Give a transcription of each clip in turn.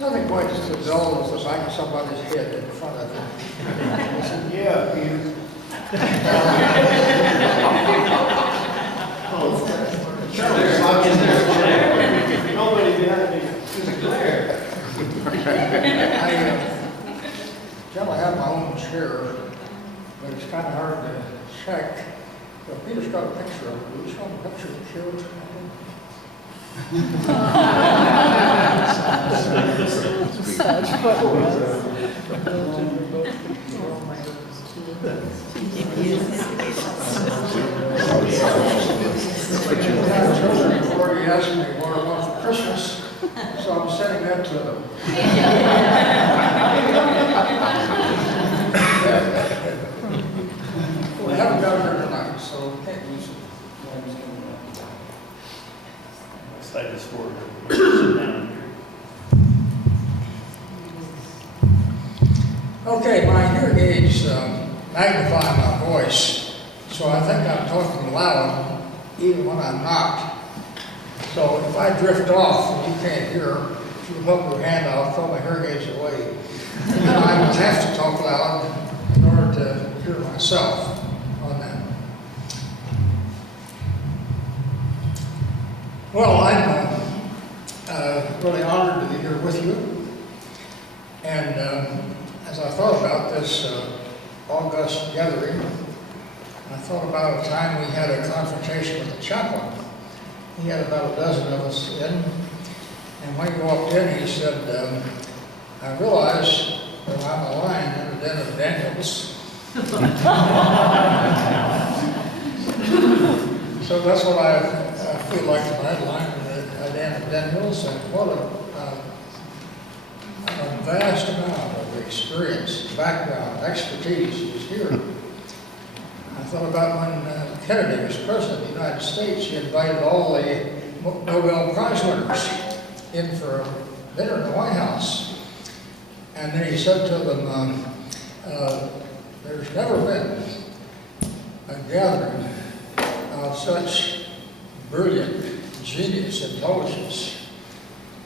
Nothing quite as dull as the back of somebody's head in front of him. I said, yeah, Peter. Nobody behind me. It's a glare. I have my own chair, but it's kind of hard to check. So Peter's got a picture of it. Will you show him a picture of the chair? Children have already asked me what I want for Christmas, so I'm sending that to them. We haven't got it here tonight, so we can't use it. Slide this forward. Sit down. Okay, my hearing aids magnify my voice, so I think I'm talking loud even when I'm not. So if I drift off and you can't hear, if you hold your hand, I'll throw my hearing aids away. And I will have to talk loud in order to hear myself on that. Well, I'm really honored to be here with you. And as I thought about this august gathering, I thought about a time we had a confrontation with the chaplain. He had about a dozen of us in, and when he walked in, he said, I realize that I'm a lion in the den of Daniels. So that's what I feel like tonight, lion in the den of Daniels, and what a vast amount of experience, background, expertise is here. I thought about when Kennedy was president of the United States, he invited all the Nobel Prize winners in for a dinner in the White House. And then he said to them, there's never been a gathering of such brilliant, genius, intelligence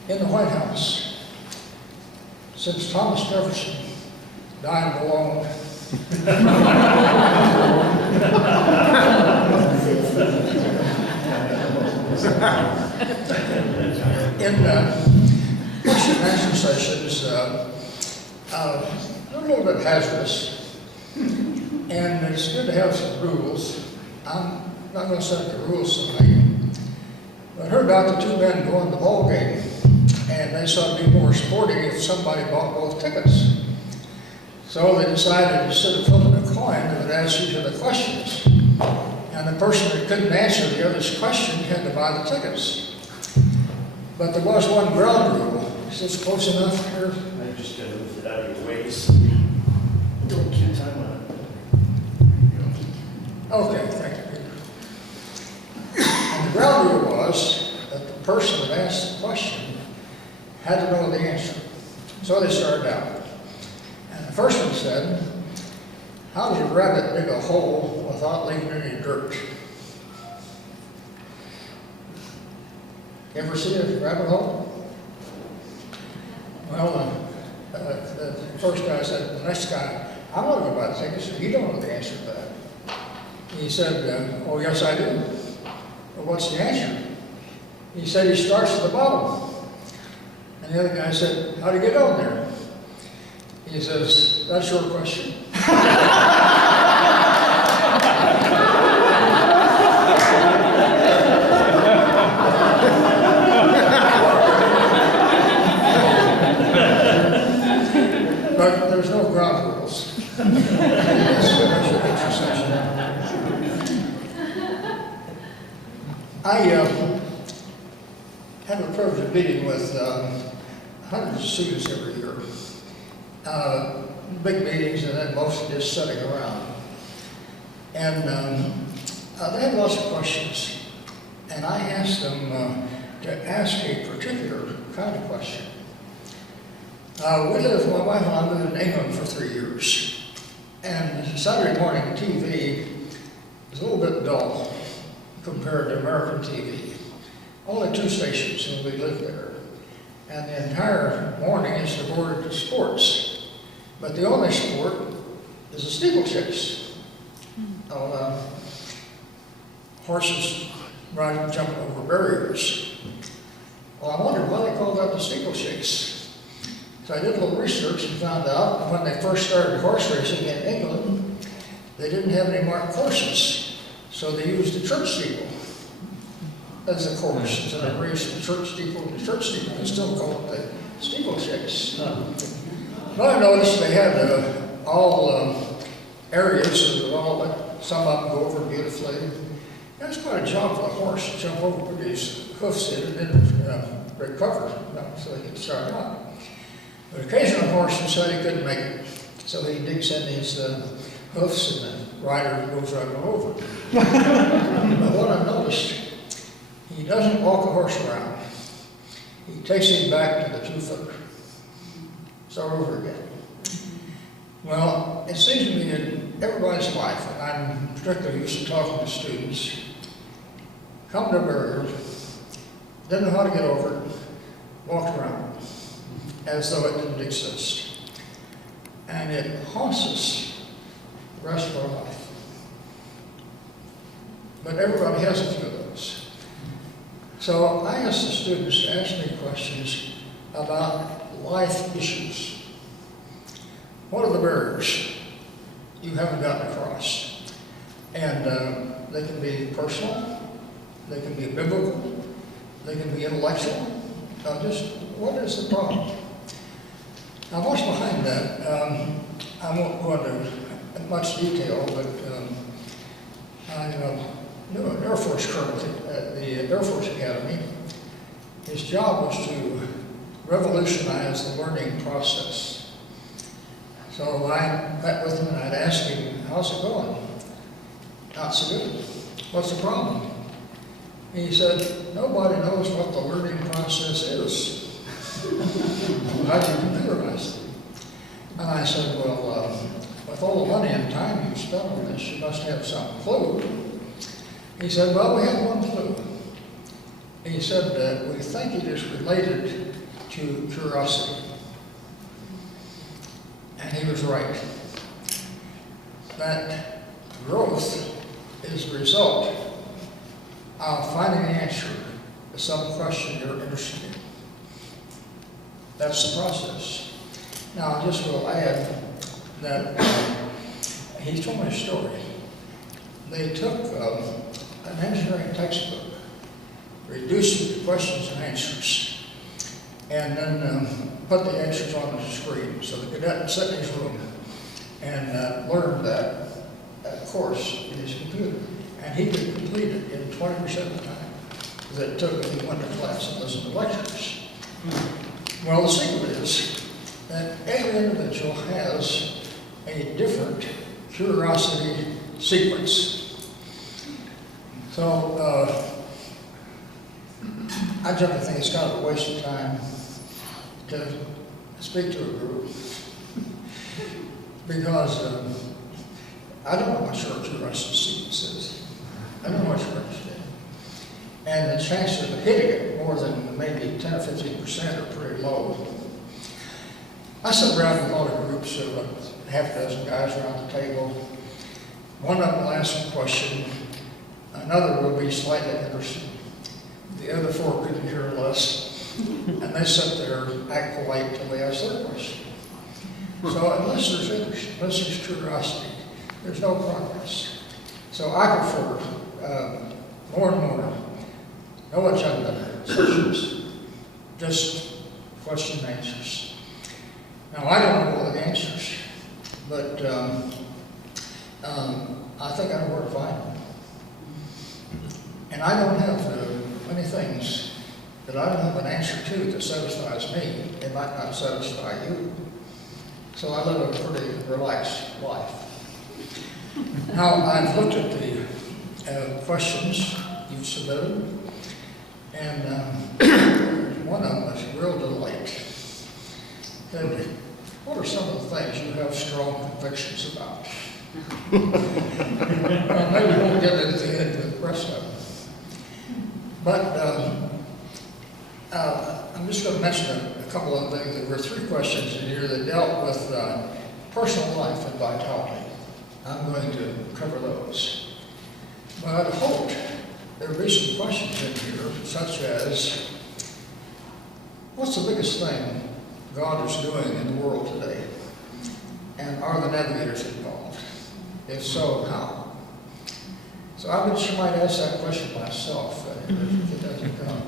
in the White House since Thomas Jefferson died alone. In question and answer sessions, they're a little bit hazardous, and it's good to have some rules. I'm not going to set the rules tonight, but I heard about the two men going to the ball game, and they thought it'd be more sporting if somebody bought both tickets. So they decided instead of flipping a coin, they would ask each of the questions. And the person that couldn't answer the other's question had to buy the tickets. But there was one ground rule. Is this close enough here? I just got to move it out of your way. Don't keep time on it. Okay, thank you, Peter. And the ground rule was that the person that asked the question had to know the answer. So they started out. And the first one said, how does a rabbit dig a hole without leaving any dirt? You ever see a rabbit hole? Well, the first guy said, the next guy, I'm not going to buy the tickets, so you don't know the answer to that. He said, oh, yes, I do. Well, what's the answer? He said he starts at the bottom. And the other guy said, how do you get down there? He says, that's your question. But there's no ground rules. I have a privilege of meeting with hundreds of students every year. Big meetings and then mostly just sitting around. And they have lots of questions. And I asked them to ask a particular kind of question. My wife and I lived in England for 3 years. And Saturday morning TV is a little bit dull compared to American TV. Only 2 stations, and we lived there. and the entire morning is devoted to sports. But the only sport is a steeplechase. Horses riding, jumping over barriers. Well, I wondered why they called that the steeplechase. So I did a little research and found out when they first started horse racing in England, they didn't have any marked courses. So they used the church steeple as a course. Instead of race, the church steeple, they still call it the steeplechase. But I noticed they had all areas, some of them go over beautifully. It was quite a job for the horse to jump over, put his hoofs in, and then recover so he could start out. But occasionally the horse decided he couldn't make it, so he digs in his hoofs and the rider goes right over. But what I noticed, he doesn't walk the horse around. He takes him back to the 2-footer. Start over again. Well, it seems to me in everybody's life, and I'm particularly used to talking to students, come to a barrier, didn't know how to get over it, walked around as though it didn't exist. And it haunts us the rest of our life. But everybody has a few of those. So I asked the students to ask me questions about life issues. What are the barriers you haven't gotten across? And they can be personal, they can be biblical, they can be intellectual. Just what is the problem? Now, what's behind that? I won't go into much detail, but I knew an Air Force colonel at the Air Force Academy. His job was to revolutionize the learning process. So I met with him and I'd ask him, how's it going? Not so good. What's the problem? He said, nobody knows what the learning process is. How do you computerize it? And I said, well, with all the money and time you spent on this, you must have some clue. He said, well, we have one clue. He said, we think it is related to curiosity. And he was right. That growth is the result of finding an answer to some question you're interested in. That's the process. Now, I just will add that he told me a story. They took an engineering textbook, reduced it to questions and answers, and then put the answers on the screen. So the cadet sat in his room and learned that course in his computer. And he could complete it in 20% of the time that it took if he went to class and listened to lectures. Well, the secret is that every individual has a different curiosity sequence. So I generally think it's kind of a waste of time to speak to a group because I don't know what your curiosity sequence is. I don't know what you're interested in. And the chances of hitting it more than maybe 10 or 15% are pretty low. I sit around with a lot of groups of half a dozen guys around the table. One of them will ask a question, another will be slightly interested. The other four couldn't care less. And they sit there, act polite till they ask their question. So unless there's interest, unless there's curiosity, there's no progress. So I prefer more and more no agenda sessions, just question and answers. Now I don't know all the answers, but I think I know where to find them. And I don't have many things that I don't have an answer to that satisfies me. It might not satisfy you. So I live a pretty relaxed life. Now, I've looked at the questions you've submitted, and one of them is a real delight. And what are some of the things you have strong convictions about? Well, maybe we'll get into the rest of them. But I'm just going to mention a couple of things. There were 3 questions in here that dealt with personal life and vitality. I'm going to cover those. But I hoped there would be some questions in here, such as, what's the biggest thing God is doing in the world today? And are the Navigators involved? If so, how? So I would might ask that question myself if it doesn't come.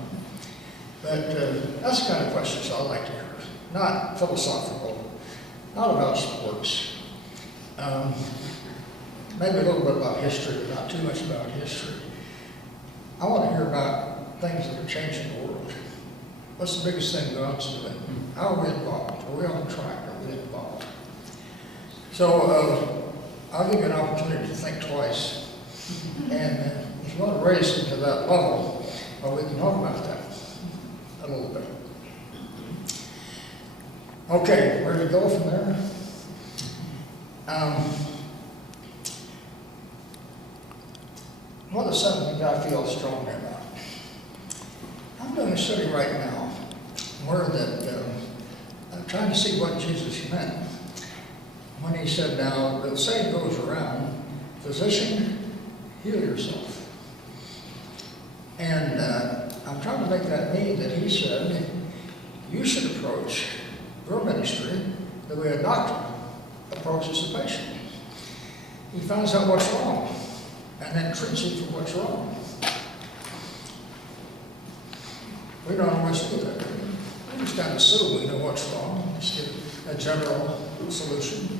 But that's the kind of questions I like to hear. Not philosophical, not about sports. Maybe a little bit about history, but not too much about history. I want to hear about things that are changing the world. What's the biggest thing God's doing? How are we involved? Are we on track? Are we involved? So I'll give you an opportunity to think twice. And if you want to raise it to that level, well, we can talk about that a little bit. Okay, where to go from there? What is something I feel strongly about? I'm doing a study right now where I'm trying to see what Jesus meant when he said, now, the saying goes around, physician, heal yourself. And I'm trying to make that mean that he said, you should approach your ministry the way a doctor approaches the patient. He finds out what's wrong and then treats it for what's wrong. We don't always do that. We just kind of assume we know what's wrong, just give a general solution.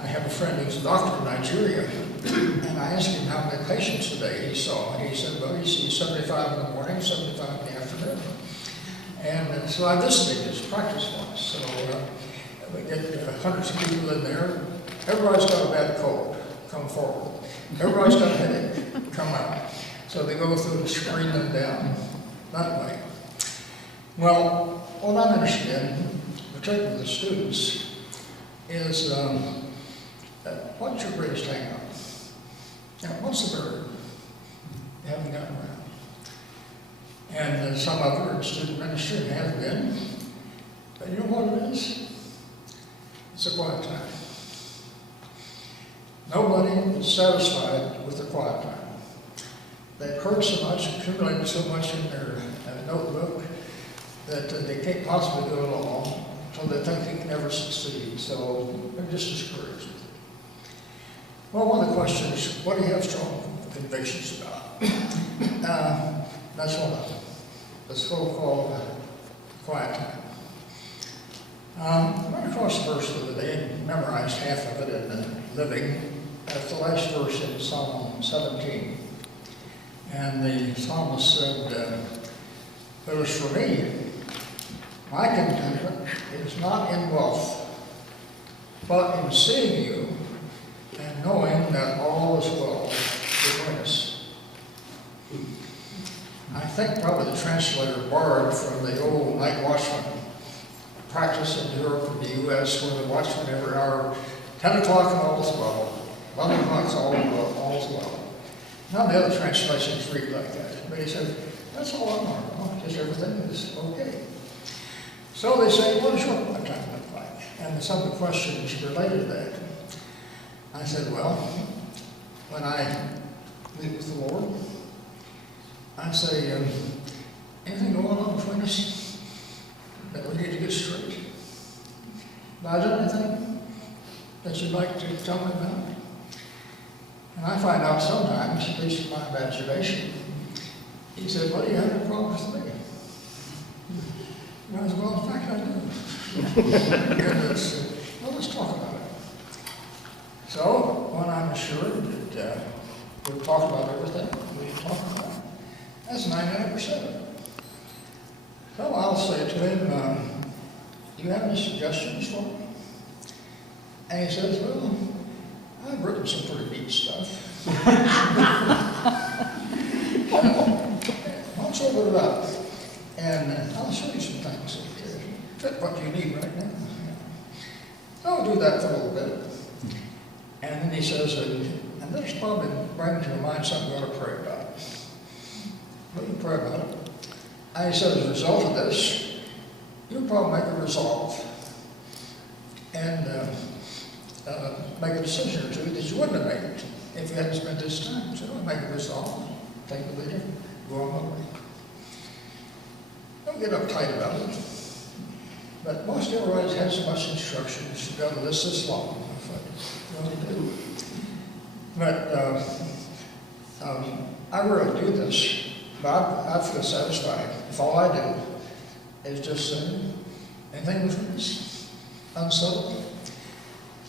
I have a friend who's a doctor in Nigeria, and I asked him how many patients a day he saw, and he said, well, he sees 75 in the morning, 75 in the afternoon. And so I visited his practice once. So we get hundreds of people in there. Everybody's got a bad cold, come forward. Everybody's got a headache, come out. So they go through and screen them down that way. Well, what I'm interested in, particularly with the students, is what's your greatest hang-up? Now, what's the burden you haven't gotten around? And some of it in student ministry has been, but you know what it is? It's a quiet time. Nobody is satisfied with the quiet time. They've heard so much, accumulated so much in their notebook that they can't possibly go along until they think they can never succeed. So they're just discouraged. Well, one of the questions, what do you have strong convictions about? That's one of them. The so-called quiet time. I went across the verse the other day and memorized half of it in the living. That's the last verse in Psalm 17. And the psalmist said, but as for me, my contentment is not in wealth, but in seeing you and knowing that all is well between us. I think probably the translator borrowed from the old night watchman practice in Europe and the U.S. where the watchmen every hour, 10 o'clock and all is well, 11 o'clock is all is well. None of the other translations read like that. But he said, that's all I'm on, just everything is okay. So they say, what does your time look like? And some of the questions related to that. I said, well, when I meet with the Lord, I say, anything going on between us that we need to get straight? Have I done anything that you'd like to tell me about? And I find out sometimes, at least in my imagination, he said, well, do you have any problems with me? And I said, well, in fact, I do. And well, let's talk about it. So, when I'm assured that we'll talk about everything we talk about, that's 99%. So I'll say to him, do you have any suggestions for me? And he says, well, I've written some pretty neat stuff. I'll show it up, and I'll show you some things that fit what you need right now. I'll do that for a little bit. And then he says, and this probably brings to mind something we ought to pray about. What do you pray about it? I said, as a result of this, you'll probably make a resolve and make a decision or two that you wouldn't have made if you hadn't spent this time. So I'll make a resolve, take the leader, go on my way. Don't get uptight about it. But most everybody's had so much instructions, you've got a list this long. Really do. But I really do this, but I feel satisfied if all I do is just say, anything with this, unsettled.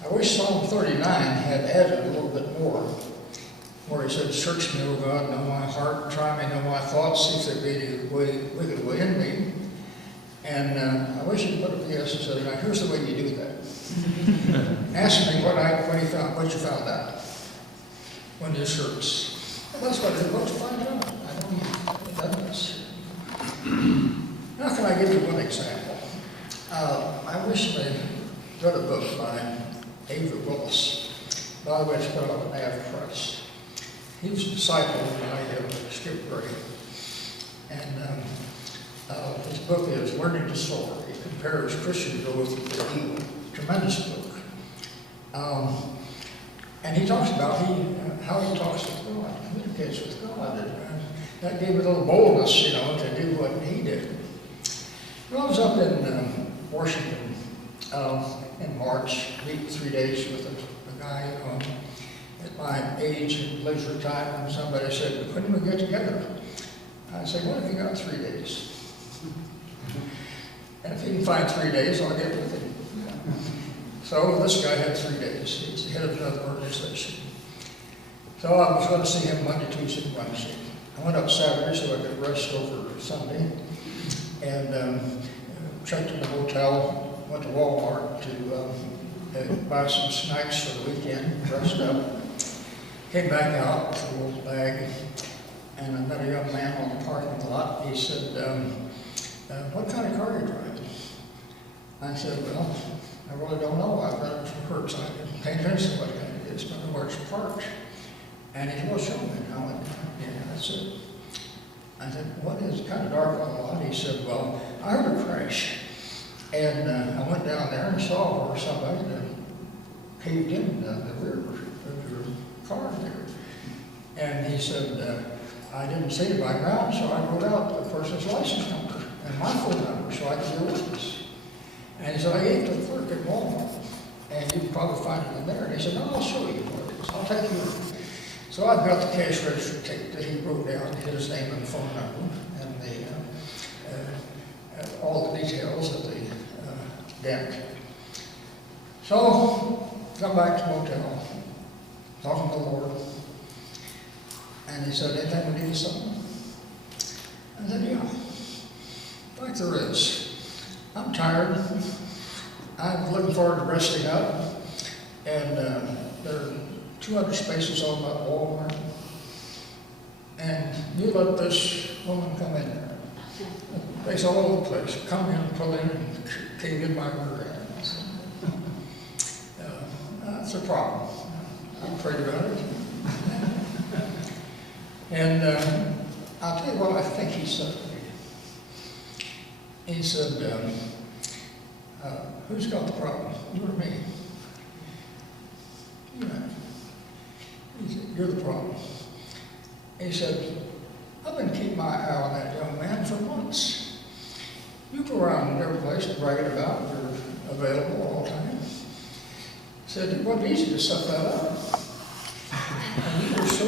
I wish Psalm 39 had added a little bit more, where he said, search me, O God, know my heart, try me, know my thoughts, see if there be any wicked way in me. And I wish he'd put a PS and said, now here's the way you do that. Ask me what you found out when this hurts. Well, that's what you're supposed to find out. I know you've done this. How can I give you one example? I wish they read a book by Avery Willis. By the way, it's put out on Nav Press. He was a disciple of my Skip Gray. And his book is Learning to Soar. He compares Christian growth with evil. Tremendous book. And he talks about how he talks with God, communicates with God. And that gave him a little boldness, to do what he did. Well, I was up in Washington in March, meeting 3 days with a guy at my age and leisure time, and somebody said, when do we get together? I said, what have you got 3 days? And if he can find 3 days, I'll get with him. So this guy had 3 days. He's the head of another organization. So I was going to see him Monday, Tuesday, and Wednesday. I went up Saturday so I could rest over Sunday. And checked in the hotel, went to Walmart to buy some snacks for the weekend, dressed up. Came back out with a little bag, and I met a young man on the parking lot. He said, what kind of car are you driving? I said, well, I really don't know. I've got it from Hertz. I didn't pay attention to what kind it is, but where it's parked. And he said, well, show me. And I went, yeah, that's it. I said, what is it? Kind of dark on the lot. He said, well, I heard a crash. And I went down there and saw where somebody caved in the rear of your car there. And he said, I didn't see anybody around, so I wrote out the person's license number and my phone number so I could do witness. And he said, I gave it to the clerk at Walmart, and you can probably find it in there. And he said, no, I'll show you what it is. I'll take you in. So I've got the cash register tape that he wrote down, his name and phone number, and all the details of the dent. So, come back to the motel, talking to the Lord, and he said, anything we need something? I said, yeah, like there is. I'm tired. I'm looking forward to resting up, and there are 200 spaces on that Walmart, and you let this woman come in there. Space all over the place. Come in, pull in, and came in my rear end. That's a problem. I'm afraid about it. And I'll tell you what I think he said. He said, who's got the problem? You or me? You have. He said, you're the problem. He said, I've been keeping my eye on that young man for months. You go around every place bragging about you're available all the time. He said, it wasn't easy to set that up. And you were so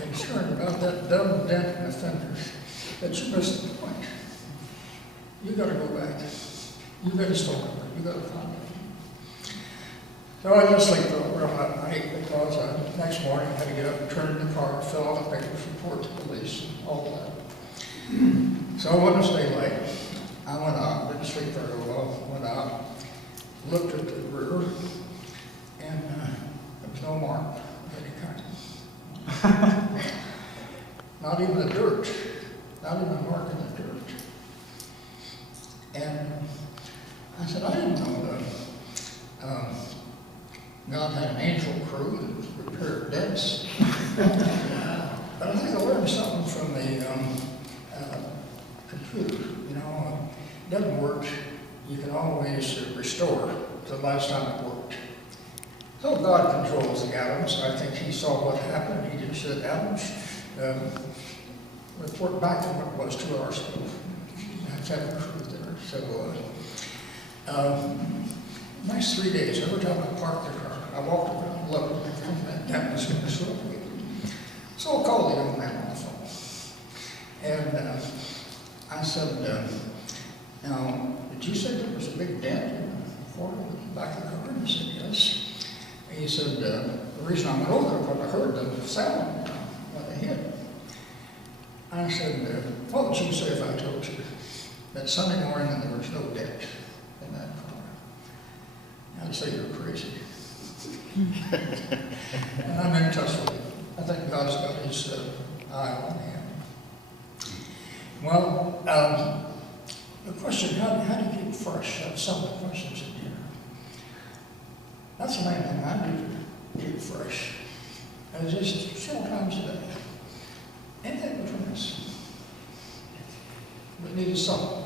concerned about that dumb dent and offenders that you missed the point. You got to go back. You got to start over. You got to find it. So I just slept over that night because next morning I had to get up and turn in the car, fill out the papers, report to police, and all that. So I wanted to stay late. I went out, didn't sleep very well, went out, looked at the rear, and there was no mark of any kind. Not even the dirt, not even a mark in the dirt. And I said, I didn't know that God had an angel crew that would repair dents. But I think I learned something from the computer. You know, it doesn't work. You can always restore to the last time it worked. So God controls the atoms. I think he saw what happened. He just said, atoms, report back to what it was 2 hours ago. That's having truth there. So, nice 3 days. Every time I parked the car, I walked around, looked, and come back down the slope. So I called the young man on the phone. And I said, now, did you say there was a big dent in the floor in the back of the car? And he said, yes. And he said, the reason I went over there was I heard the sound when they hit. I said, what would you say if I told you that Sunday morning there was no dent in that car? I'd say you're crazy. And I'm in touch with him. I think God's got his eye on him. Well, the question, how do you keep fresh? That's some of the questions in here. That's the main thing I do to keep fresh. And just several times a day. Anything between us. But needs something.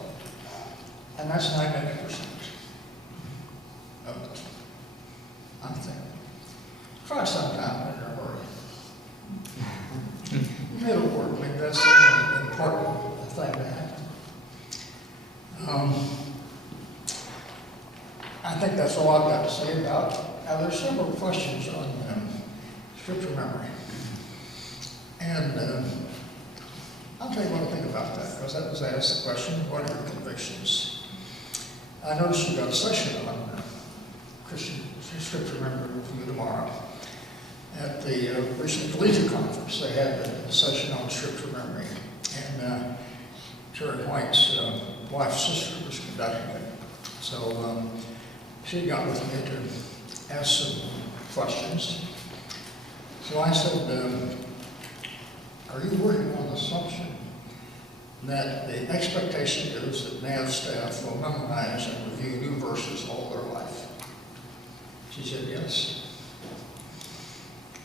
And that's 99% of it, I think. Try sometime in a hurry. Middle work, maybe that's the important thing to happen. I think that's all I've got to say about it. Now, there's several questions on scripture memory. And I'll tell you what I think about that, because that was asked the question, what are your convictions? I noticed you got a session on Christian scripture memory review tomorrow. At the recent collegiate conference, they had a session on scripture memory. And Terry White's wife's sister was conducting it. So she got with me to ask some questions. So I said, are you working on the assumption that the expectation is that NAV staff will memorize and review new verses all their life? She said, yes.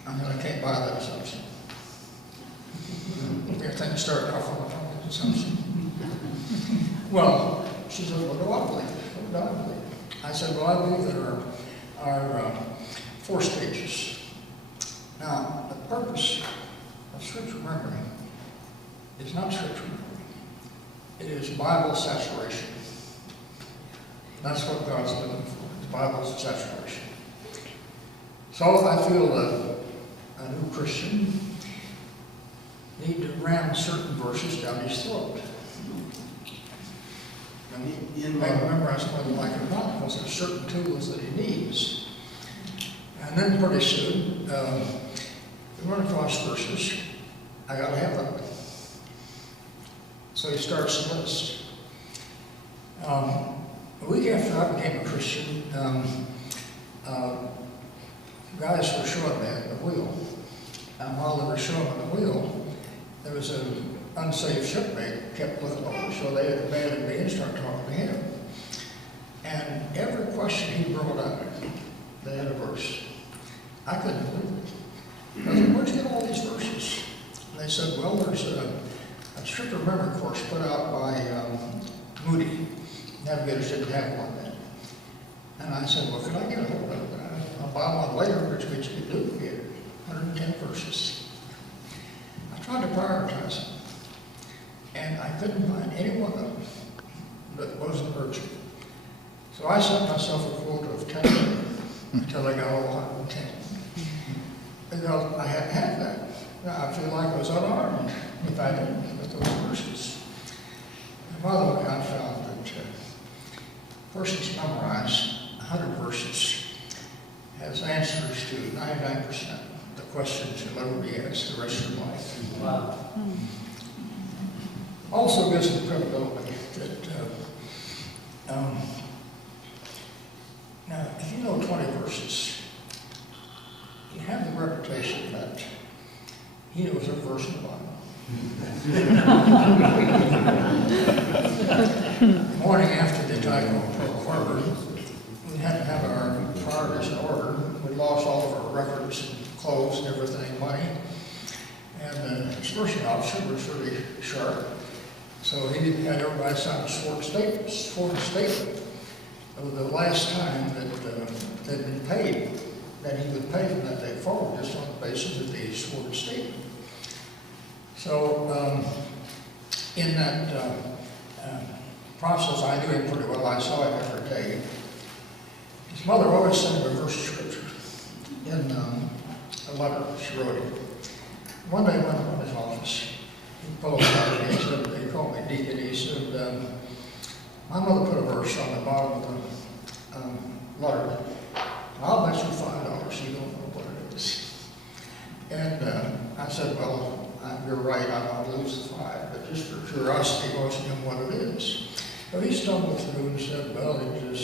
I can't buy that assumption. Everything started off on a wrong assumption. Well, she said, what do I believe? What do I believe? I said, well, I believe there are 4 stages. Now, the purpose of scripture memory is not scripture memory. It is Bible saturation. That's what God's looking for, is Bible saturation. So I feel that a new Christian need to ram certain verses down his throat. And he may memorize whether like it or not, because there's certain tools that he needs. And then pretty soon, we run across verses, I gotta have that. So he starts the list. A week after I became a Christian, guys were showing me the wheel. And while they were showing me the wheel, there was an unsaved shipmate kept looking over, so they abandoned me and started talking to him. And every question he brought up, they had a verse. I couldn't believe it. I said, where'd you get all these verses? And they said, well, there's a scripture memory course put out by Moody. Navigators didn't have one then. And I said, well, could I get a hold of it? I'll buy one later, which means you can duplicate it. 110 verses. I tried to prioritize them, and I couldn't find any one of them that wasn't urgent. So I set myself a quota of 10 until I got all 110. Because I hadn't had that. Now, I feel like I was unarmed if I didn't with those verses. And by the way, I found that persons memorize 100 verses has answers to 99% of the questions you'll ever be asked the rest of your life. Wow. Also gives them credibility that, now, if you know 20 verses, you have the reputation that he knows a verse in the Bible. The morning after the attack on Pearl Harbor, we had to have our priorities in order. We lost all of our records, and clothes, and everything, money. And the excursion officer was really sharp. So he had everybody sign a sworn statement of the last time that they'd been paid, that he would pay from that day forward, just on the basis of the sworn statement. So in that process, I knew him pretty well. I saw him every day. His mother always sent him a verse of scripture in a letter she wrote him. One day, when I went in his office, he pulled out and he said, he called me deacon. He said, my mother put a verse on the bottom of the letter. I'll bet you $5 you don't know what it is. And I said, well, you're right, I don't lose the 5, but just for curiosity, he wants to know what it is. So he stumbled through and said, well, it was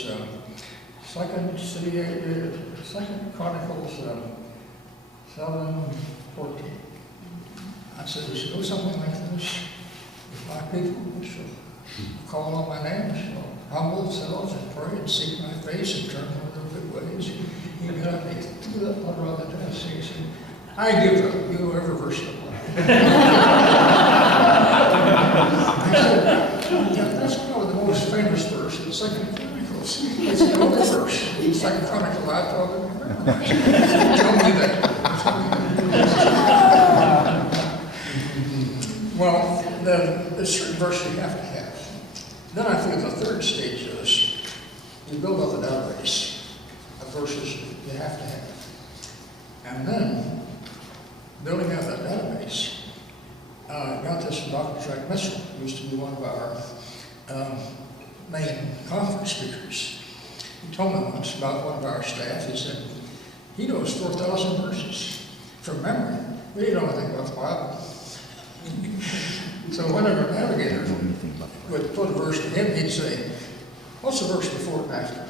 Second Chronicles 7:14. I said, you should do something like this. If my people shall call on my name, shall humble themselves and pray and seek my face and turn from their good ways. He got me to that letter on the desk. He said, I give up. You ever verse the I said, yeah, that's probably the most famous verse in Second Chronicles. It's the only verse. Second Chronicles, I thought it. Tell me that. Well, there's certain verses you have to have. Then I think the third stage is you build up a database of verses you have to have. And then, building out that database, got this from Dr. Jack Mitchell, who used to be one of our main conference speakers. He told me once about one of our staff. He said, he knows 4,000 verses from memory, but he don't know anything about the Bible. So whenever a navigator would put a verse to him, he'd say, what's the verse before and after?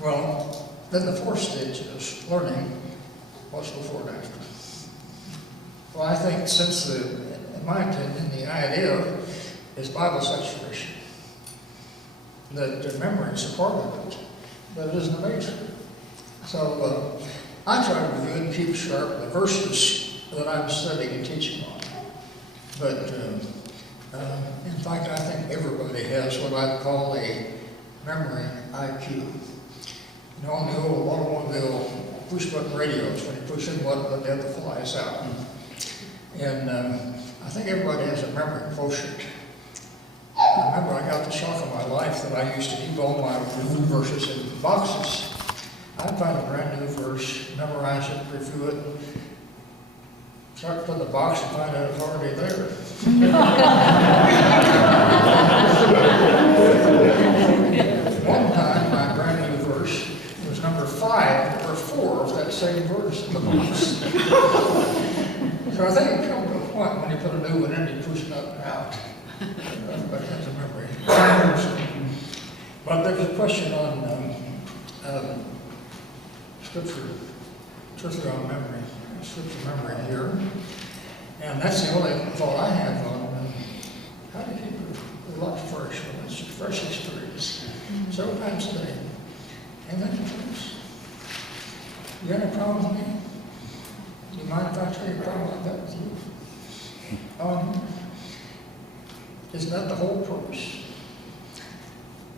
Well, then the fourth stage is learning what's before and after. Well, I think since in my opinion, the idea is Bible saturation. That memory is a part of it, but it isn't the major. So I try to review and keep sharp the verses that I'm studying and teaching on. But in fact, I think everybody has what I call a memory IQ. You know, on the old automobile push-button radios, when you push in one button, the other flies out. And I think everybody has a memory quotient. I remember I got the shock of my life that I used to keep all my review verses in boxes. I'd find a brand new verse, memorize it, review it, start to put in the box and find out it's already there. One time, my brand new verse was number 5 or 4 of that same verse in the box. So I think it comes to a point when you put a new one in, you push it up and out. Everybody has a memory. But there's a question on scripture on memory, scripture memory here. And that's the only thought I have on how to keep a lot fresh when it's a fresh experience. Several times a day. And then please. You got any problem with me? Do you mind if I tell you a problem like that with you? Isn't that the whole purpose?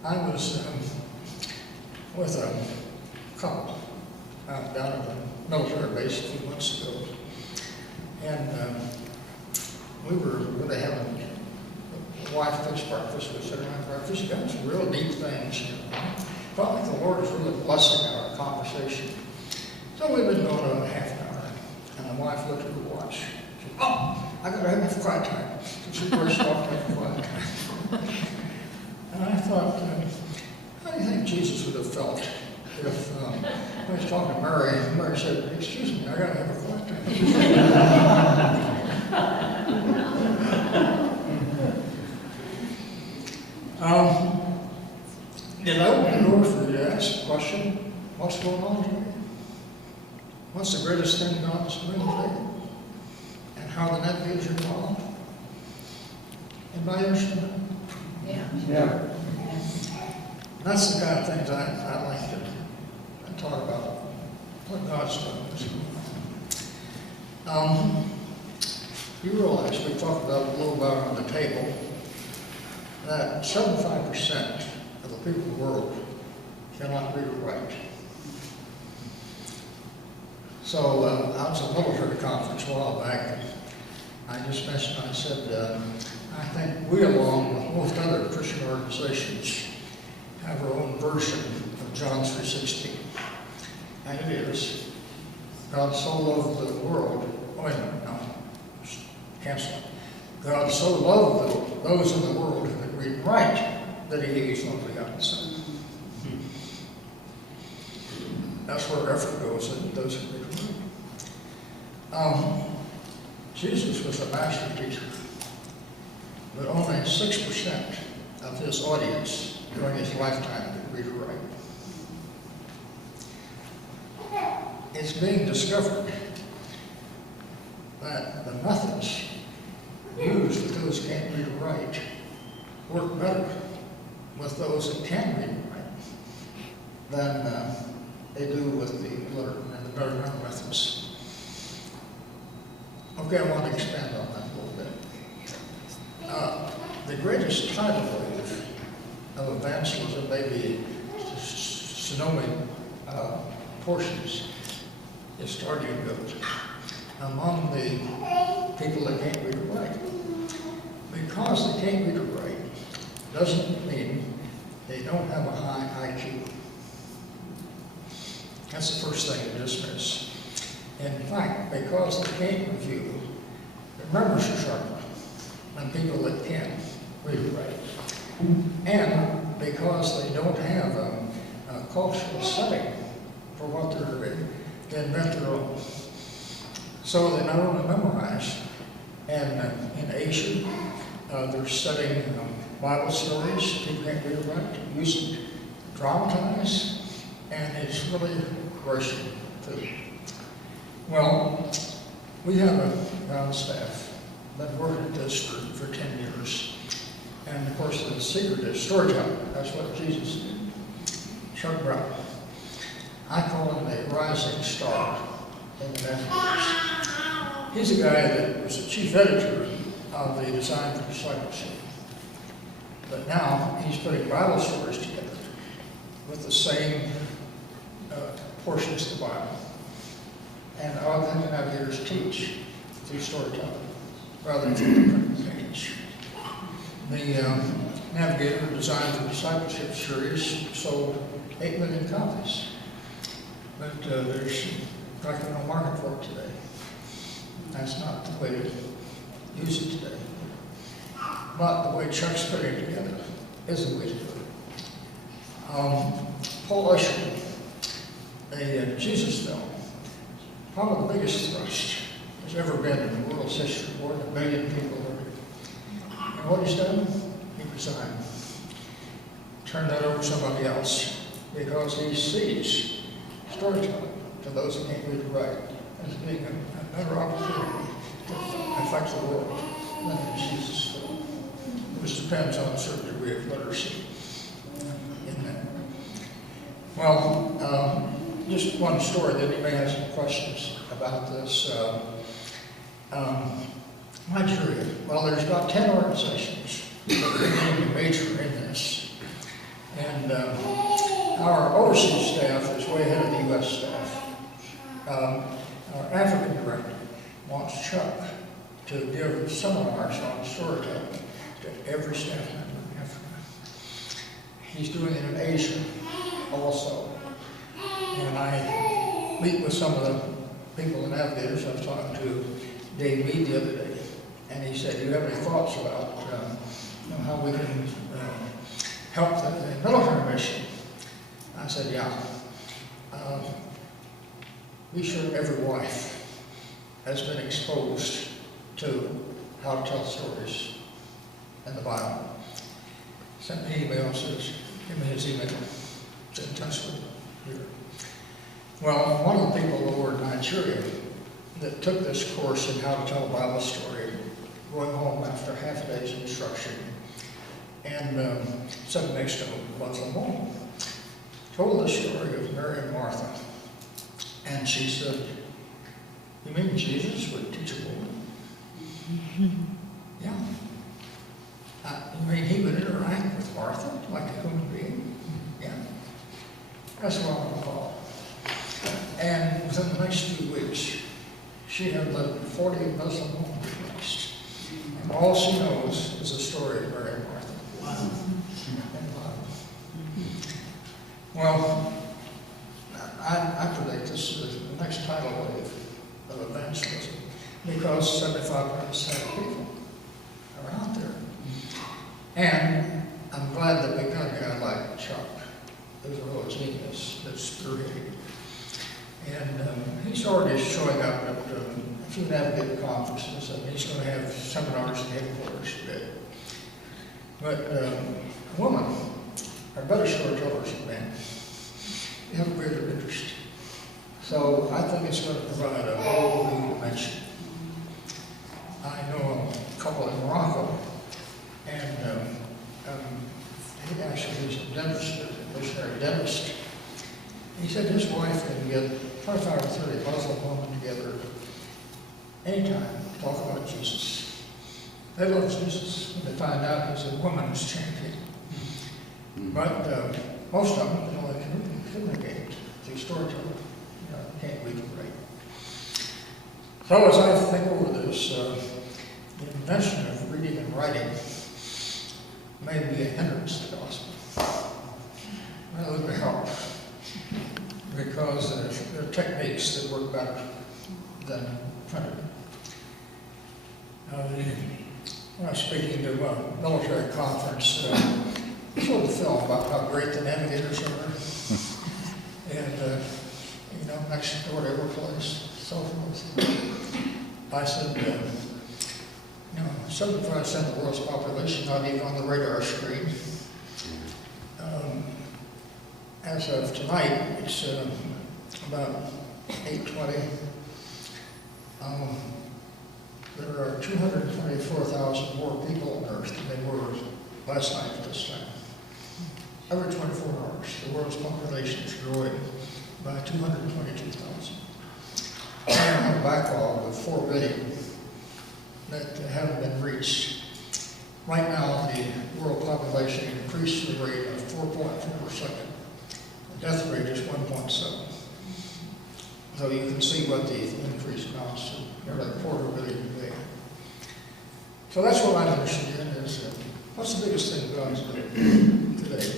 I was with a couple down at the military base a few months ago, and we were really having a wife fix breakfast. We sat around breakfast, got some real deep things. Felt like the Lord was really blessing our conversation. So we've been going on half an hour, and the wife looked at the watch. She said, "Oh, I got to have my quiet time." So she rushed off to have quiet time. And I thought, how do you think Jesus would have felt if I was talking to Mary, and Mary said, "Excuse me, I got to have a quiet time." Did I open the door for you to ask a question? What's going on today? What's the greatest thing God's doing today? And how the Navigators are involved? Anybody understand that? Yeah. That's the kind of things I like to talk about, what God's doing. You realize, we talked about a little about on the table, that 75% of the people in the world cannot read or write. So I was at a military conference a while back, and I just mentioned, I said, I think we, along with most other Christian organizations, have our own version of John 3:16. And it is, God so loved the world, no, cancel it. God so loved those in the world who could read and write that he gave his only begotten Son. That's where effort goes in those who read and write. Jesus was a master teacher, but only 6% of his audience during his lifetime could read or write. It's being discovered that the methods used with those who can't read or write work better with those that can read and write than they do with the better known methods. Okay, I want to expand on that a little bit. The greatest tidal wave of evangelism may be tsunami portions is starting to build among the people that can't read or write. Because they can't read or write doesn't mean they don't have a high IQ. That's the first thing to dismiss. In fact, because they can't review, their memories are sharper than people that can read or write. And because they don't have a cultural setting for what they're reading, they invent their own. So they not only memorize, and in Asia, they're studying Bible stories, people can't read or write, used to dramatize, and it's really worship too. Well, we have a staff, been working at this for 10 years. And of course, the secret is storytelling. That's what Jesus did. Chuck Brown. I call him the rising star in the Navigators. He's a guy that was the chief editor of the Design for Discipleship. But now he's putting Bible stories together with the same portions of the Bible. And all the Navigators teach through storytelling rather than through the printed page. The Navigator Design for Discipleship series sold 8 million copies. But there's practically no market for it today. That's not the way to use it today. But the way Chuck's putting it together is the way to do it. Paul Usher, a Jesus film, probably the biggest thrust there's ever been in the world's history. More than 1 million people heard it. And what he's done? He resigned. Turned that over to somebody else because he sees storytelling to those who can't read or write as being a better opportunity to affect the world than the Jesus film, which depends on a certain degree of literacy in that. Well, just one story that you may have some questions about this. Nigeria. Well, there's about 10 organizations that are beginning to major in this. And our overseas staff is way ahead of the U.S. staff. Our African director wants Chuck to give seminars on storytelling to every staff member in Africa. He's doing it in Asia also. And I meet with some of the people in Navigators. I was talking to Dave Mead the other day, and he said, "Do you have any thoughts about how we can help the military mission?" I said, "Yeah. Be sure every wife has been exposed to how to tell stories in the Bible." Sent me an email and says, "Give me his email. It's in touch with here." Well, one of the people over in Nigeria that took this course in how to tell a Bible story, going home after half a day's instruction, and sat next to him once a morning, told the story of Mary and Martha. And she said, "You mean Jesus would teach a woman Yeah. You mean he would interact with Martha like a human being? Yeah. That's what I'm going to call. And within the next few weeks, she had led 40 Muslim women to Christ. And all she knows is the story of Mary and Martha. Wow. Well, I predict this is the next tidal wave of evangelism because 75% of people are out there. And I'm glad that we got a guy like Chuck, who's a real genius, that's spearheading. And he's already showing up at a few Navigator conferences, and he's going to have seminars in headquarters today. But a woman are better storytellers than men. They have a greater interest. So I think it's going to provide a whole new dimension. I know a couple in Morocco, and he actually is a dentist, a missionary dentist. He said his wife can get 25 or 30 Muslim women together anytime to talk about Jesus. They love Jesus when they find out he's a woman's champion. But most of them can only communicate through storytelling. You know, can't read and write. So as I think over this, the invention of reading and writing may be a hindrance to the gospel. Well, it would help, because there are techniques that work better than printed. When I was speaking to a military conference, I showed a film about how great the Navigators are, and you know, next door to every place, so forth. I said, you know, 75% of the world's population not even on the radar screen. As of tonight, it's about 8:20. There are 224,000 more people on Earth than there were last night at this time. Every 24 hours, the world's population is growing by 222,000. We have a backlog of 4 billion that haven't been reached. Right now, the world population increased at a rate of 4.4 per second. The death rate is 1.7. So you can see what the increase amounts to, nearly a quarter billion a day. So that's what I'm interested in is, what's the biggest thing God's doing today?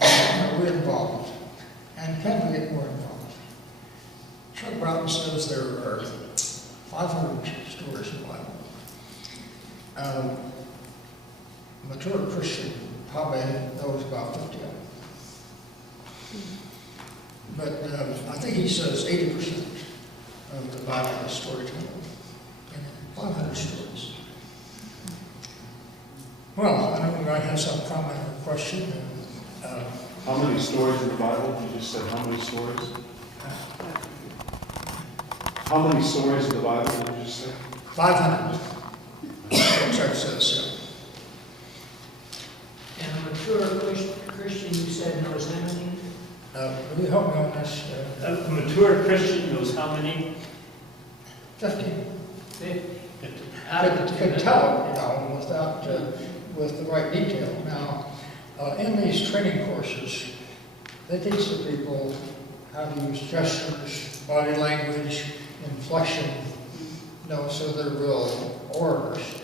Are we involved? And can we get more involved? Chuck Broughton says there are 500 stories in the Bible. A mature Christian probably knows about 50 of them. But I think he says 80% of the Bible is storytelling. And 500 stories. Well, I know we might have some comment or question. How many stories in the Bible? You just said how many stories? How many stories in the Bible did you just say? 500. Chuck says, And a mature Christian, you said, knows how many? will you help me on this? A mature Christian knows how many? 15. 50. Could tell, you know, without, with the right detail. Now, in these training courses, they teach the people how to use gestures, body language, inflection, you know, so they're real orators.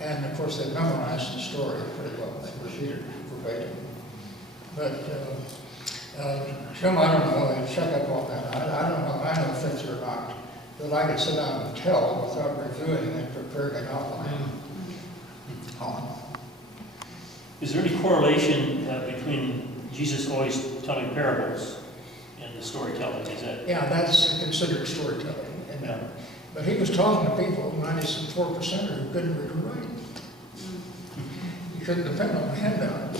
And of course, they memorized the story pretty well. They repeat it verbatim. But Jim, I don't know, check up on that. I don't know, I know if it's or not, that I could sit down and tell without reviewing and preparing an outline on. Is there any correlation between Jesus always telling parables and the storytelling? Is that? Yeah, that's considered storytelling. And, Yeah. but he was talking to people, 94% who couldn't read or write. You couldn't depend on a handout.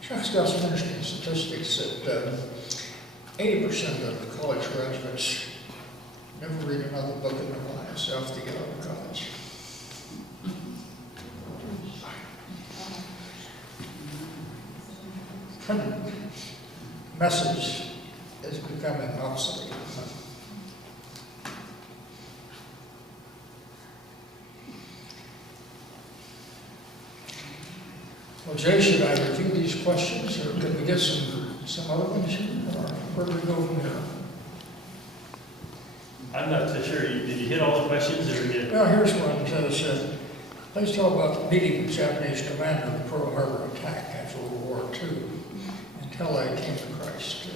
Chuck's got some interesting statistics that 80% of the college graduates never read another book in their lives after they get out of college. Printed message Well, Jay, should I review these questions, or could we get some other ones, or where do we go from here? I'm not so sure, did you hit all the questions, or did? Well, here's one that says, let's talk about meeting the Japanese commander of the Pearl Harbor attack after World War II until they came to Christ.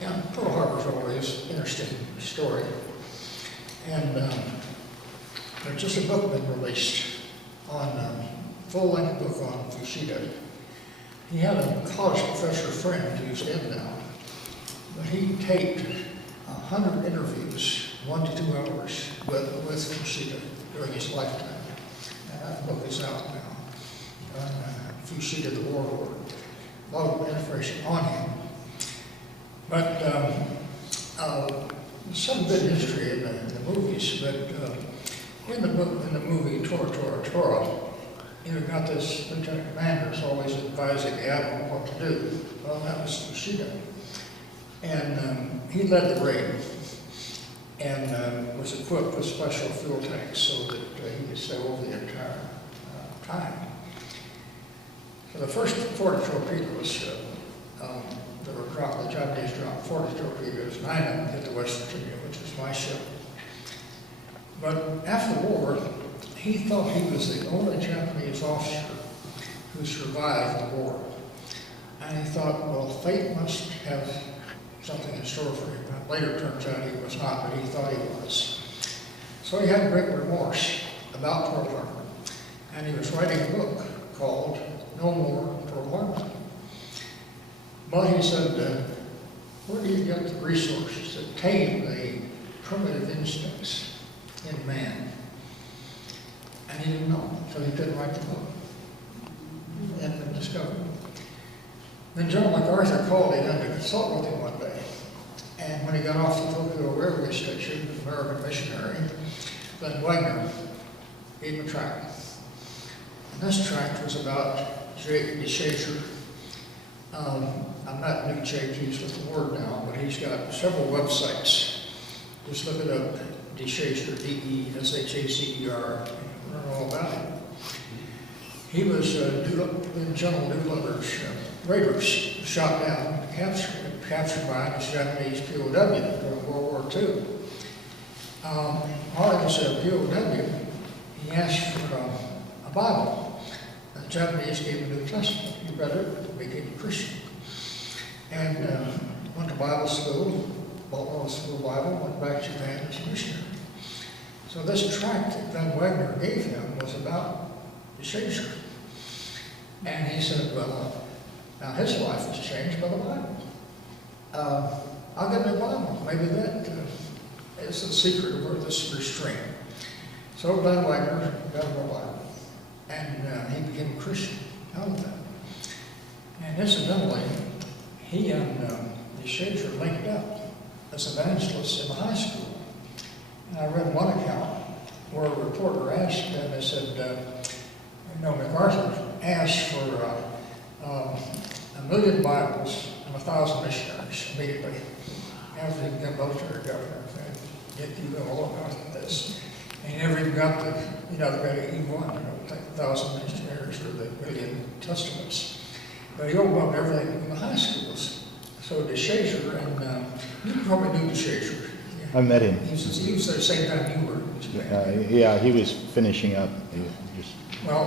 Yeah, Pearl Harbor's always an interesting story. And there's just a book been released on full-length book on Fushida. He had a college professor friend who's dead now, but he taped 100 interviews, 1 to 2 hours, with Fushida during his lifetime. And that book is out now on Fushida, the warlord. A lot of information on him. But some good history in the movies, but in the book, in the movie Tora, you got this lieutenant commander who's always advising the admiral what to do. Well, that was Fushida. And he led the raid and was equipped with special fuel tanks so that he could stay over the entire time. So the first 40 torpedoes that were dropped, the Japanese dropped 40 torpedoes, 9 of them hit the West Virginia, which was my ship. But after the war, he thought he was the only Japanese officer who survived the war. And he thought, well, fate must have something in store for him. Later it turns out he was not, but he thought he was. So he had great remorse about Pearl Harbor. And he was writing a book called No More Pearl Harbor. But he said, where do you get the resources that tame the primitive instincts in man? And he didn't know, so he couldn't write the book. And discovered. Then General MacArthur called him in to consult with him one day. And when he got off the Tokyo railway station, an American missionary, then Wagner gave him a tract. And this tract was about DeShazer. I'm not new changes with the word now, but he's got several websites. Just look it up, DeShazer, DESHACER, learn all about it. He was General Doolittle's raiders, shot down, captured by a Japanese POW during World War II. While he was a POW, he asked for a Bible. The Japanese gave him a New Testament. He read it, became a Christian. And went to Bible school, bought a school Bible, went back to Japan as a missionary. So this tract that Van Wagner gave him was about the Shazer. And he said, well, now his life was changed by the Bible. I'll get him a Bible. Maybe that is the secret of where this restraint. So Van Wagner got him a Bible. And he became a Christian out of that. And incidentally, he and the Shazer linked up as evangelists in the high school. And I read one account where a reporter asked him, they said, MacArthur asked for 1,000,000 Bibles and 1,000 missionaries immediately after he became military governor. Yet you know all about this. And he never even got the, they got E1, 1,000 missionaries or the 1,000,000 testaments. But he opened up everything in the high schools. So DeShazer, and you probably knew DeShazer. I met him. He was there the same time you were. Yeah, he was finishing up. Well,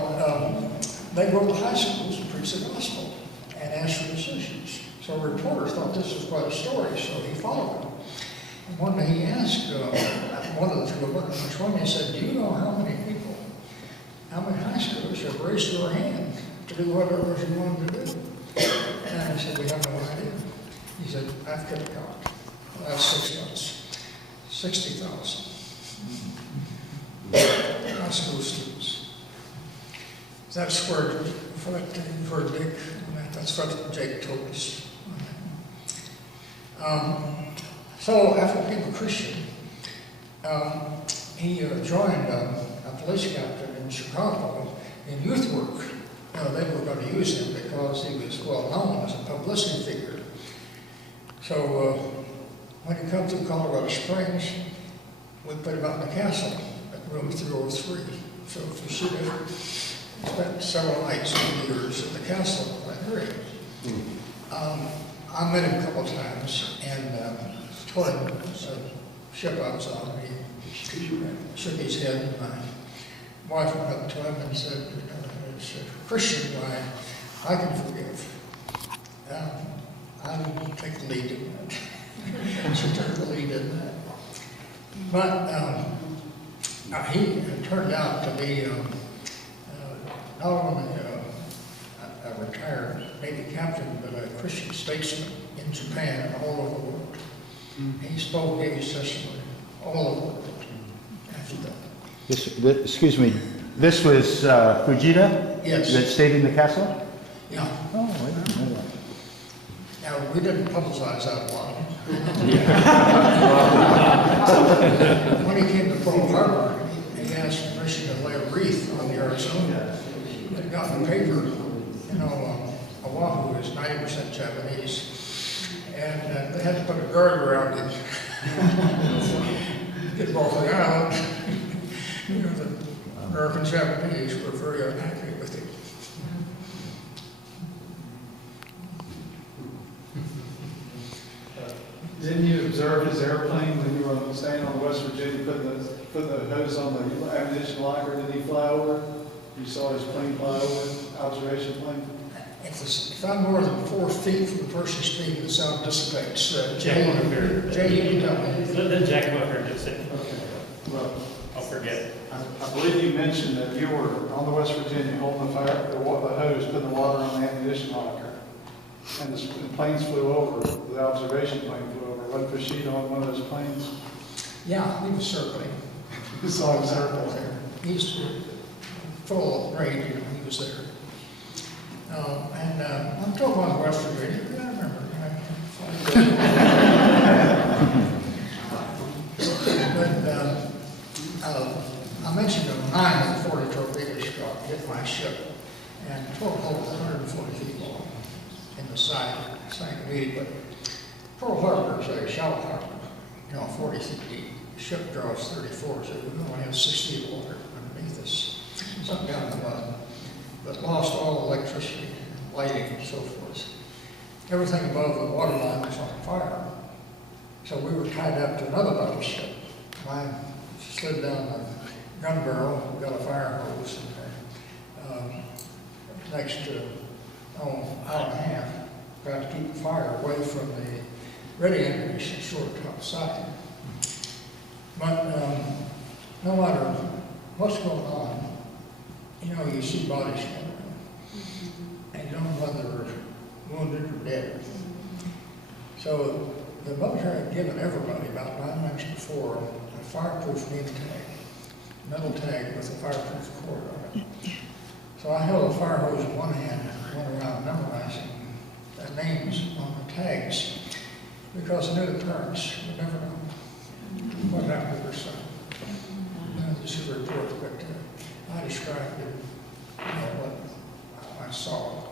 they go to high schools and preach the gospel and ask for decisions. So reporters thought this was quite a story, so he followed them. And one day he asked one of the two of them, which one, he said, do you know how many people, how many high schoolers have raised their hand to do whatever you want them to do? And I said, we have no idea. He said, I've kept count. The last 6 months, 60,000 high school students. That's where, for Dick, that's what Jake told us. So after he became a Christian, he joined a police captain in Chicago in youth work. They were going to use him because he was well known as a publicity figure. So when he come through Colorado Springs, we put him out in the castle at room 303. So if you shoot it, spent several nights and years at the castle in that area. I met him a couple times and told him the ship I was on. He shook his head, and my wife went up to him and said, as a Christian, why, I can forgive. I didn't take the lead in that. She took the lead in that. But he turned out to be not only a retired Navy captain, but a Christian statesman in Japan and all over the world. He spoke, gave his testimony all over the world after that. Excuse me, this was Fujita? Yes. That stayed in the castle? Yeah. Oh, I didn't know that. Now, we didn't publicize that a lot. When he came to Pearl Harbor, he asked permission to lay a wreath on the Arizona. It got in the paper, you know, Oahu is 90% Japanese, and they had to put a guard around it. Get off the island. You know, the American Japanese were very unhappy with it. Didn't you observe his airplane when you were staying on the West Virginia, putting the hose on the ammunition locker? Did he fly over? You saw his plane fly over, observation plane? If I'm more than 4 feet from the person speaking, the sound dissipates. Jack Whitbeard. Jay, you can tell me. Then Jack Whitbeard just said, Okay. Well, I'll forget. I believe you mentioned that you were on the West Virginia holding the hose, putting the water on the ammunition locker. And the planes flew over, the observation plane flew over. Wasn't Fujita on one of those planes? Yeah, he was circling. You saw him circle there. He's full of rage, you know, he was there. I'm talking about West Virginia, I remember. I mentioned a 9 of 40 torpedo shot hit my ship, and 12 holes 140 feet long in the side, sank immediately. Pearl Harbor is a shallow harbor, you know, 40 feet deep. The ship draws 34, so we only have 6 feet of water underneath us, something down the bottom, but lost all electricity, lighting, and so forth. Everything above the waterline was on fire, so we were tied up to another battleship. I slid down the gun barrel, got a fire hose, and next hour and a half, tried to keep the fire away from the ready ammunition short top side. But no matter what's going on, you know, you see bodies coming around, and you don't know whether they're wounded or dead. So the military had given everybody about 9 months before a fireproof name tag, metal tag with a fireproof cord on it. So I held a fire hose in one hand and went around memorizing the names on the tags, because I knew the parents would never know what happened to their son. This is a report, but I described it, you know, what I saw.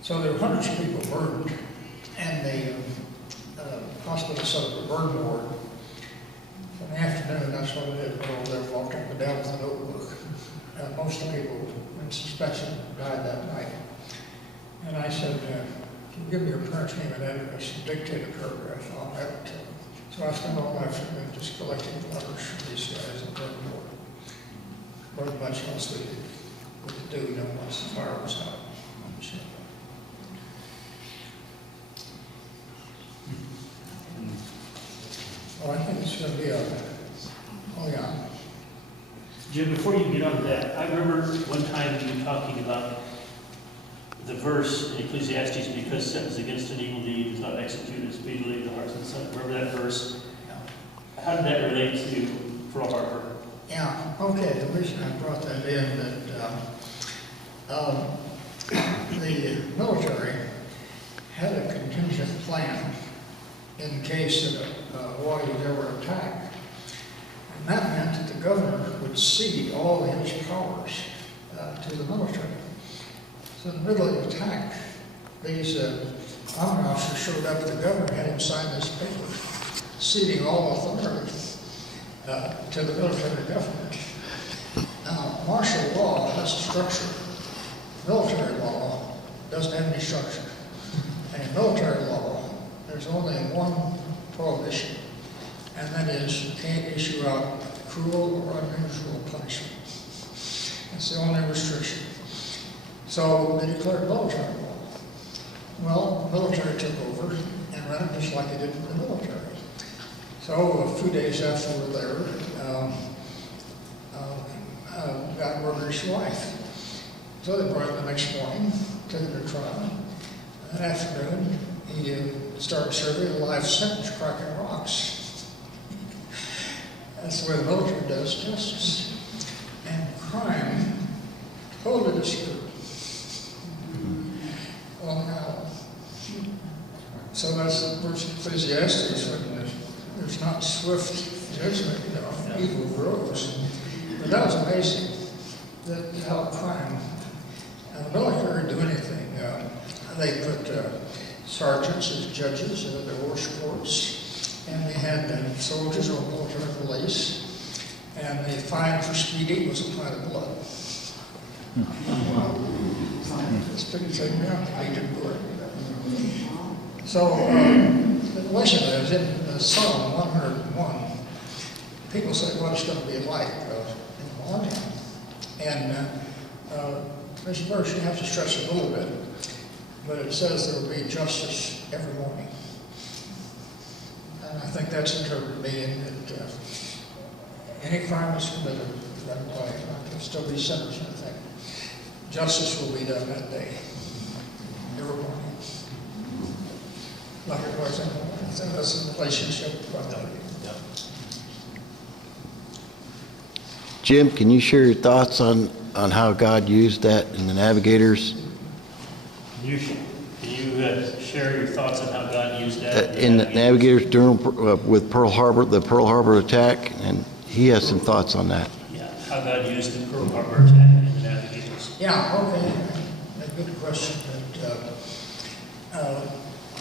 So there were hundreds of people burned, and the hospital set up a burn board. In the afternoon, that's what I did. They walked up and down with a notebook. Most of the people in suspension died that night. And I said, can you give me your parents' name and address and dictate a paragraph? I'll have it to them. So I spent all my afternoon just collecting letters from these guys and burn board. Wasn't much else we could do, you know, once the fire was out on the ship. Well, I think it's going to be oh yeah. Jim, before you get on to that, I remember one time you talking about the verse in Ecclesiastes, because sentence against an evil deed is not executed speedily in the hearts of the son. Remember that verse? How did that relate to Pearl Harbor? Yeah, okay, the reason I brought that in, that the military had a contingent plan in case that Hawaii was ever attacked. And that meant that the governor would cede all his powers to the military. So in the middle of the attack, these army officers showed up, the governor had him sign this paper, ceding all authority to the military government. Now, martial law has a structure. Military law doesn't have any structure. And in military law, there's only one prohibition, and that is you can't issue out cruel or unusual punishment. That's the only restriction. So they declared military law. Well, the military took over and ran it just like they did in the military. So a few days after we were there, guy murdered his wife. So they brought him the next morning, took him to trial. That afternoon, he started serving a life sentence, cracking rocks. That's the way the military does justice. And crime totally disappeared. On the island. So that's the verse of Ecclesiastes, when there's not swift judgment, evil grows. But that was amazing, that how crime, the military didn't do anything. They put sergeants as judges in the divorce courts, and they had soldiers or military police, and the fine for speeding was a pint of blood. It's pretty taken out, I didn't do it. So, the question is, in Psalm 101, people say, what it's going to be like in the morning. And there's a verse you have to stress it a little bit, but it says there will be justice every morning. And I think that's interpreted meaning that any crime that's committed, there'll still be sinners, I think. Justice will be done that day, every morning. Like it was in, I think that's a relationship with God. Jim, can you share your thoughts on how God used that in the Navigators? Can you share your thoughts on how God used that? In the Navigators during, with Pearl Harbor, the Pearl Harbor attack, and he has some thoughts on that. Yeah, how God used the Pearl Harbor attack in the Navigators. Yeah, okay, a good question. But,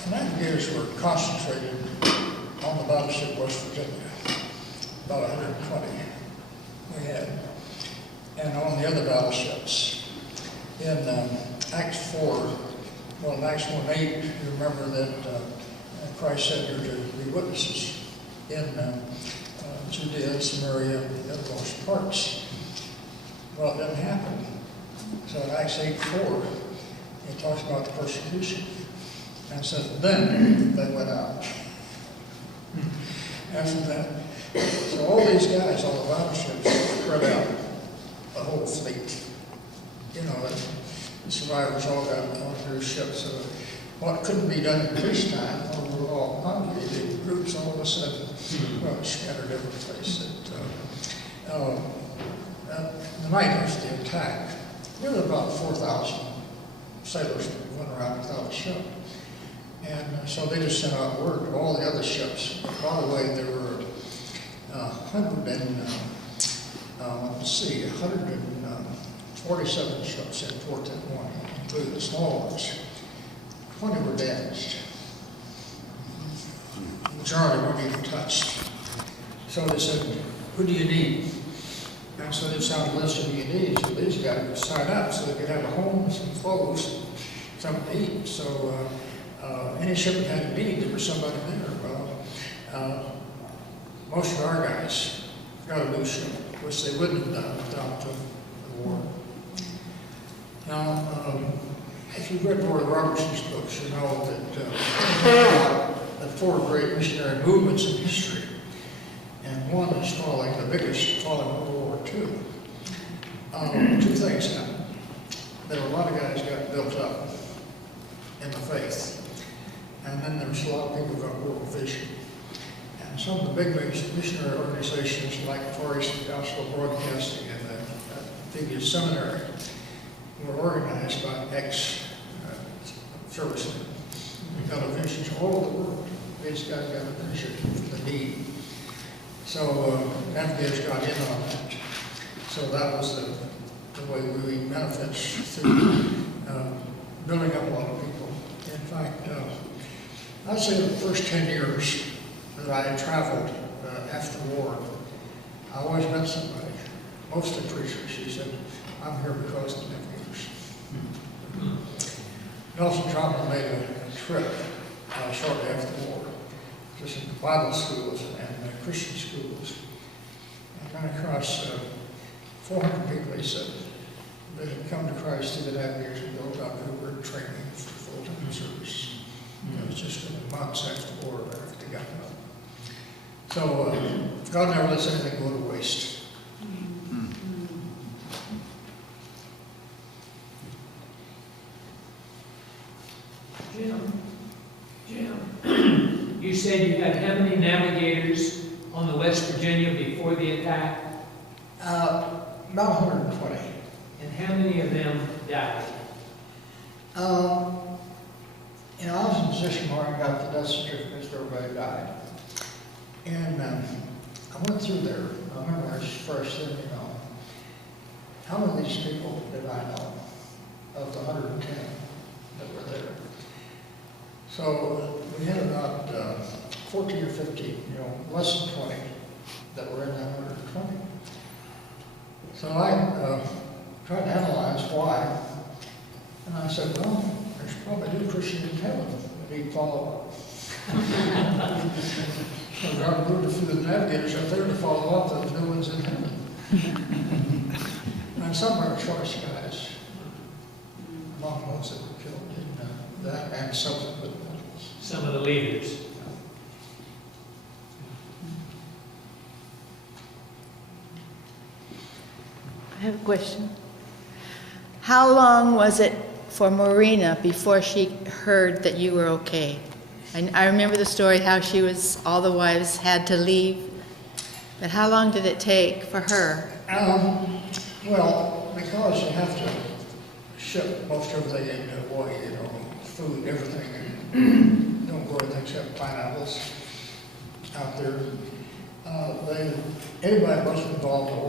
the Navigators were concentrated on the battleship West Virginia, about 120 we had, and on the other battleships. In Acts 4, well, in Acts 1:8, you remember that Christ said you're to be witnesses in Judea, Samaria, and the uttermost parts. Well, it didn't happen. So in Acts 8:4, it talks about the persecution. And so then they went out. After that, so all these guys on the battleships spread out the whole fleet. The survivors all got on their ships. So what couldn't be done in peacetime, when we were all congregated in groups, all of a sudden, well, scattered every place. The night after the attack, there were about 4,000 sailors that went around without a ship. And so they just sent out word to all the other ships. By the way, there were 147 ships in port that morning, including the small ones. 20 were damaged. The majority weren't even touched. So they said, who do you need? And so they found a list of who you need. So these guys would sign up so they could have a home, some clothes, something to eat. So any ship that had a need, there was somebody there. Well, most of our guys got a new ship, which they wouldn't have done without the war. Now, if you've read Roy Robertson's books, you know that the four great missionary movements in history, and one is following, the biggest, following World War II. Two things happened. There were a lot of guys got built up in the faith. And then there was a lot of people who got world vision. And some of the big missionary organizations like Forest Gospel Broadcasting and the Amphibious Seminary were organized by ex-servicemen. We got a vision all over the world. These guys got a vision for the need. So Navigators got in on that. So that was the way we benefits through building up a lot of people. In fact, I'd say the first 10 years that I had traveled after the war, I always met somebody. mostly preachers. She said, I'm here because of the Navigators. Nelson Drummond made a trip shortly after the war, just in Bible schools and Christian schools, and ran across 400 people, he said, that had come to Christ through the Navigators and built up who were in training for full-time service. It was just in the months after the war, after they got out. So God never lets anything go to waste. Jim, you said you had how many navigators on the West Virginia before the attack? About 120. And how many of them died? I was in a position where I got the death certificates for everybody died. And I went through there. I remember I was first thinking, how many of these people did I know of the 110 that were there? So we had about 14 or 15, less than 20 that were in that 120. So I tried to analyze why. And I said, well, there's probably new Christians in heaven that need follow up. So God moved a few of the navigators up there to follow up those new ones in heaven. And some are choice guys, among those that were killed in that and subsequent battles. Some of the leaders. I have a question. How long was it for Marina before she heard that you were okay? I remember the story how all the wives had to leave, but how long did it take for her? Well, because you have to ship most everything into Hawaii, food, everything, and don't grow anything except pineapples out there. Anybody that wasn't involved in the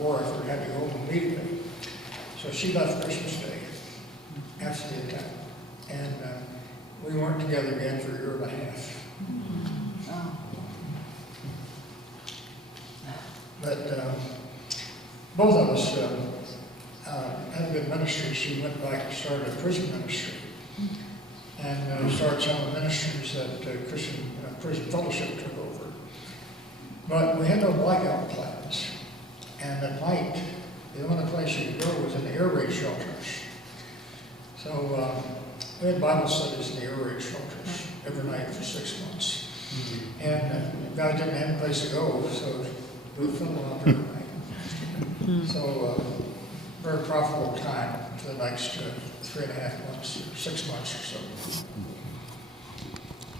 war effort had to go immediately. So she left Christmas Day after the attack. And we weren't together again for a year and a half. But both of us had a good ministry. She went back and started a prison ministry and started some of the ministries that Christian Prison Fellowship took over. But we had no blackout plans. And at night, the only place you could go was in the air raid shelters. So we had Bible studies in the air raid shelters every night for 6 months. And guys didn't have a place to go, so we would fill them up every night. So very profitable time for the next 3.5 months, 6 months or so.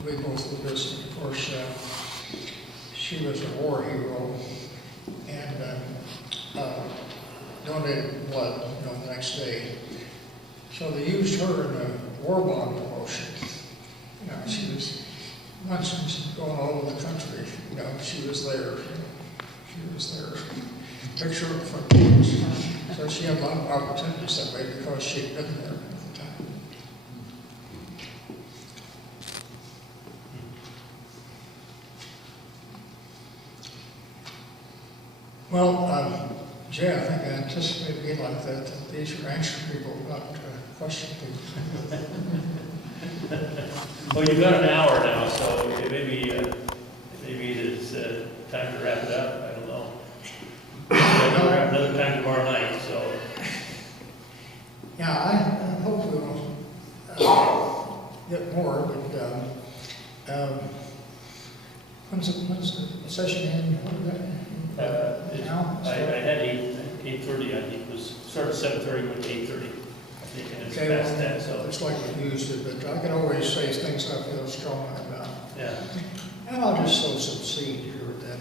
We both were busy. Of course, she was a war hero and donated blood, the next day. So they used her in the war bond promotion. She was luncheons going all over the country. She was there. She was there. Picture of front page. So she had a lot of opportunities that way because she'd been there at the time. Well, Jay, I think I anticipate being like that these are answering people, not question people. Well, you've got an hour now, so maybe it's time to wrap it up. I don't know. We'll have another time tomorrow night, so. Yeah, I hope we'll get more, but when's the session in? Now? I had 8:30, I think it was, started 7:30, went to 8:30. I think, and it's Okay, past that, so. looks like we used it, but I can always say things I feel strongly about. Yeah. And I'll just sow some seed here or then.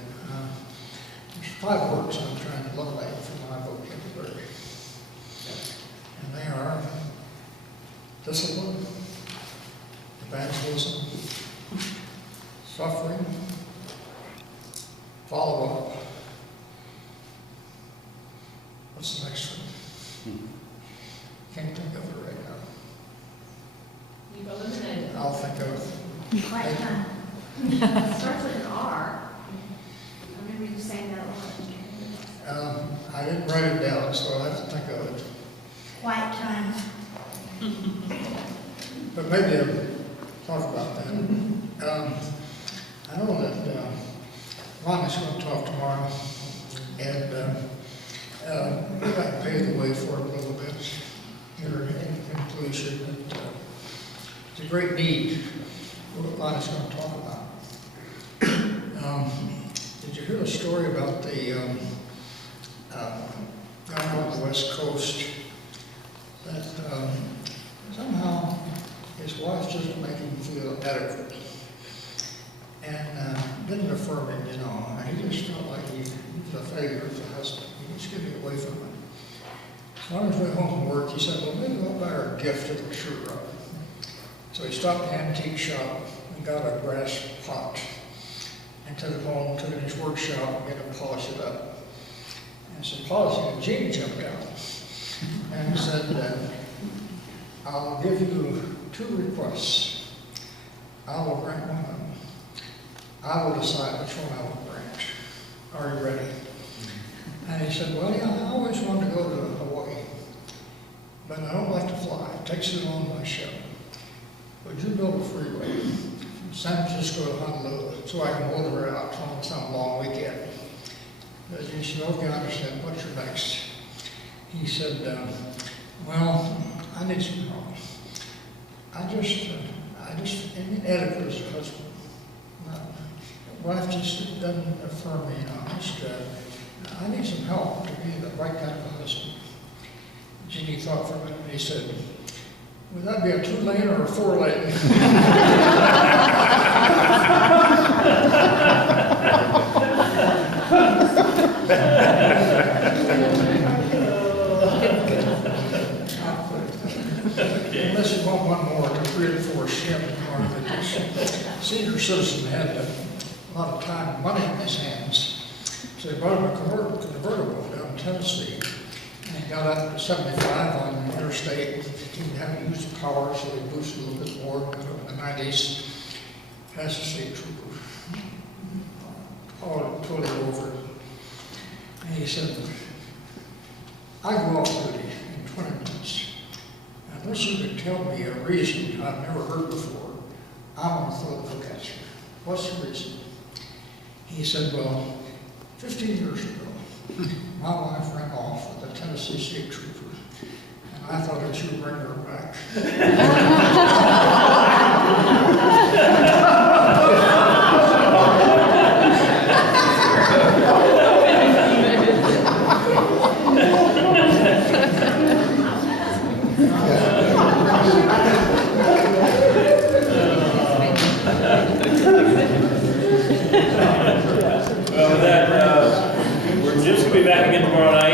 There's 5 words I'm trying to eliminate from my vocabulary. And they are discipline, evangelism, suffering, follow-up. What's the next one? Can't think of it right now. You've eliminated. I'll think of. Quite time. Starts with an R. I remember you saying that a lot. I didn't write it down, so I'll have to think of it. Quiet time. But maybe I'll talk about that. I know that Lonnie's going to talk tomorrow, and we got to pave the way for it a little bit here in conclusion. It's a great need, what Lonnie's going to talk about. Did you hear the story about the guy on the West Coast that somehow his wife just made him feel adequate and didn't affirm him, you know, and he just felt like he was a failure as a husband. He was getting away from him. So on his way home from work, he said, well, maybe I'll buy her a gift at the shoe shop. So he stopped at the antique shop and got a brass pot and took it home, took it in his workshop and began to polish it up. And so polishing, and Gene jumped out and he said, I'll give you 2 requests. I will grant one of them. I will decide which one I will grant. Are you ready? And he said, well, yeah, I always wanted to go to Hawaii, but I don't like to fly. It takes too long by ship. Would you build a freeway from San Francisco to Honolulu so I can motor out on some long weekend? But he said, okay, I understand. What's your next? He said, well, I need some help. I just inadequate as a husband. My wife just doesn't affirm me, you know. I need some help to be the right kind of a husband. Jeannie thought for a minute and he said, would that be a 2-lane or a 4-lane? Unless you want one more to reinforce him, or that this senior citizen had a lot of time and money in his hands. So he bought him a convertible down in Tennessee. And he got up to 75 on the interstate. He didn't have to use the power, so he boosted a little bit more in the 90s. Passed the state trooper. Pulled him over. And he said, I go off duty in 20 minutes. Unless you can tell me a reason I've never heard before, I'm going to throw the book at you. What's the reason? He said, well, 15 years ago, my wife ran off with a Tennessee state trooper, and I thought I should bring her back. Well, with that, we're just going to be back again tomorrow night.